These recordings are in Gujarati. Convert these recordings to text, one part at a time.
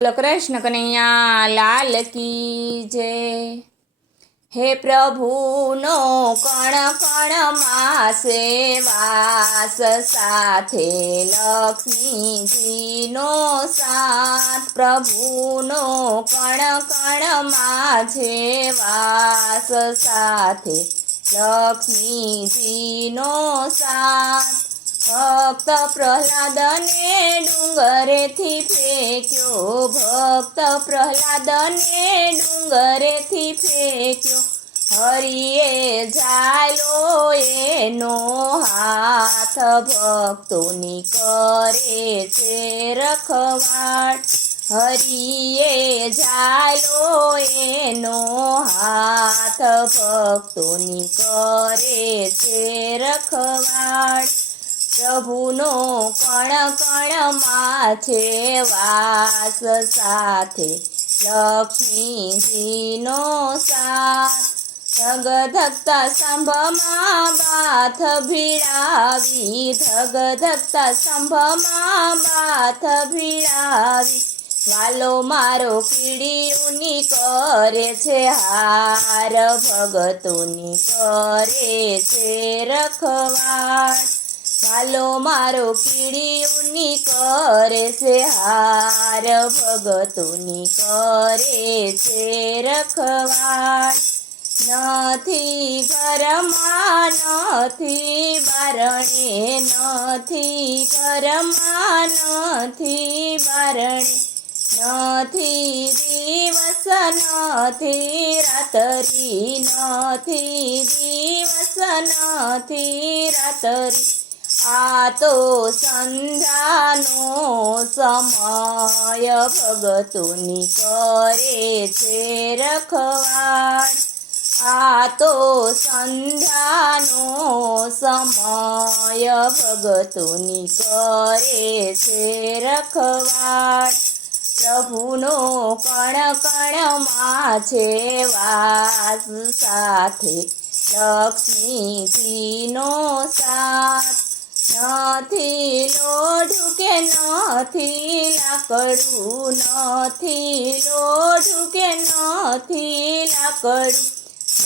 બોલો કૃષ્ણ કનૈયા લાલ કી જય। હે પ્રભુનો કણ કણમાં છે વાસ, સાથે લક્ષ્મીજીનો સાથ। પ્રભુનો કણ કણમાં છે વાસ, સાથે લક્ષ્મીજીનો સાથ। ભક્ત પ્રહલાદને ડુંગરેથી ફેંક્યો, ભક્ત પ્રહલાદને ડુંગરેથી ફેંક્યો। હરિએ ઝાલ્યો એનો હાથ, ભક્તોની કરે છે રખવાળ। હરિએ ઝાલ્યો એનો હાથ, ભક્તોની કરે છે રખવાળ। પ્રભુનો કણ કણમાં છે વાસ, સાથે લક્ષ્મીજીનો સાથ। ધગધગતા સ્તંભમાં બાથ ભીડાવી, ધગધગતા સ્તંભમાં બાથ ભીડાવી। વાલો મારો કીડીઓની કરે છે હાર, ભગતોની કરે છે રખવાળ। વાલો મારો કીડીઓની કરે છે હાર, ભગતોની કરે છે રખવાળ। નથી ઘરમાં નથી બારણે, નથી ઘરમાં નથી બારણે। નથી દિવસ નથી રાત્રિ, નથી દિવસ નથી રાત્રિ। આ તો સંધ્યાનો સમય, ભગતોની કરે છે રખવાળ। આ તો સંધ્યાનો સમય, ભગતોની કરે છે રખવાળ। પ્રભુનો કણ કણમાં છે વાસ, સાથે લક્ષ્મીજીનો સાથ। નથી લોઢું કે નથી લાકડું, નથી લોઢું કે નથી લાકડું।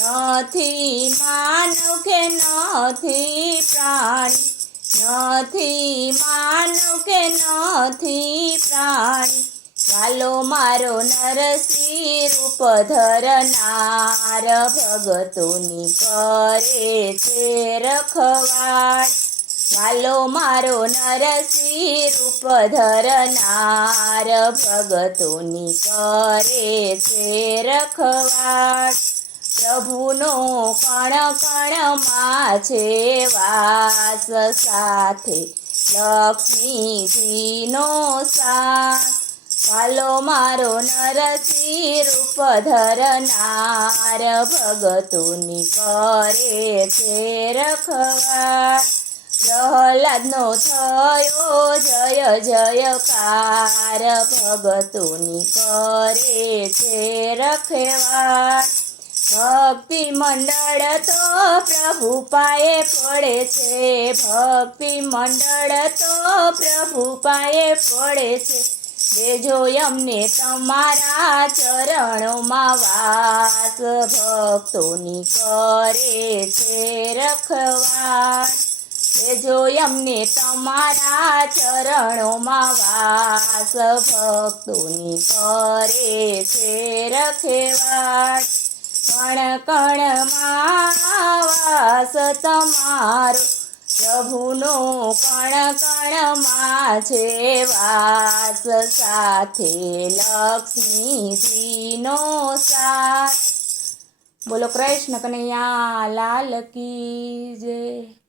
નથી માનવ કે નથી પ્રાણી, નથી માનવ કે નથી પ્રાણી। વાલો મારો નરસિંહ રૂપ ધરનાર, ભગતોની કરે છે રખવાળ। વાલો મારો નરસિંહ રૂપ ધરનાર, ભગતોની કરે છે રખવાળ। પ્રભુનો કણ કણમાં છે વાસ, સાથે લક્ષ્મીજીનો સાથ। વાલો મારો નરસિંહ રૂપ ધરનાર, ભગતોની કરે છે રખવાળ। પ્રહલાદનો થયો જય જયકાર, ભગતોની કરે છે રખવાળ। ભક્તિ મંડળ તો પ્રભુ પાયે પડે છે, ભક્તિ મંડળ તો પ્રભુ પાયે પડે છે। દેજો અમને તમારા ચરણોમાં વાસ, ભક્તોની કરે છે રખવાળ। દેજો અમને તમારા ચરણોમાં વાસ, ભક્તોની કરે છે રખવાળ। કણ કણમાં વાસ તમારો, પ્રભુનો કણ કણમાં છે વાસ, સાથે લક્ષ્મીજીનો સાથ। બોલો કૃષ્ણ કનૈયા લાલ કી જય।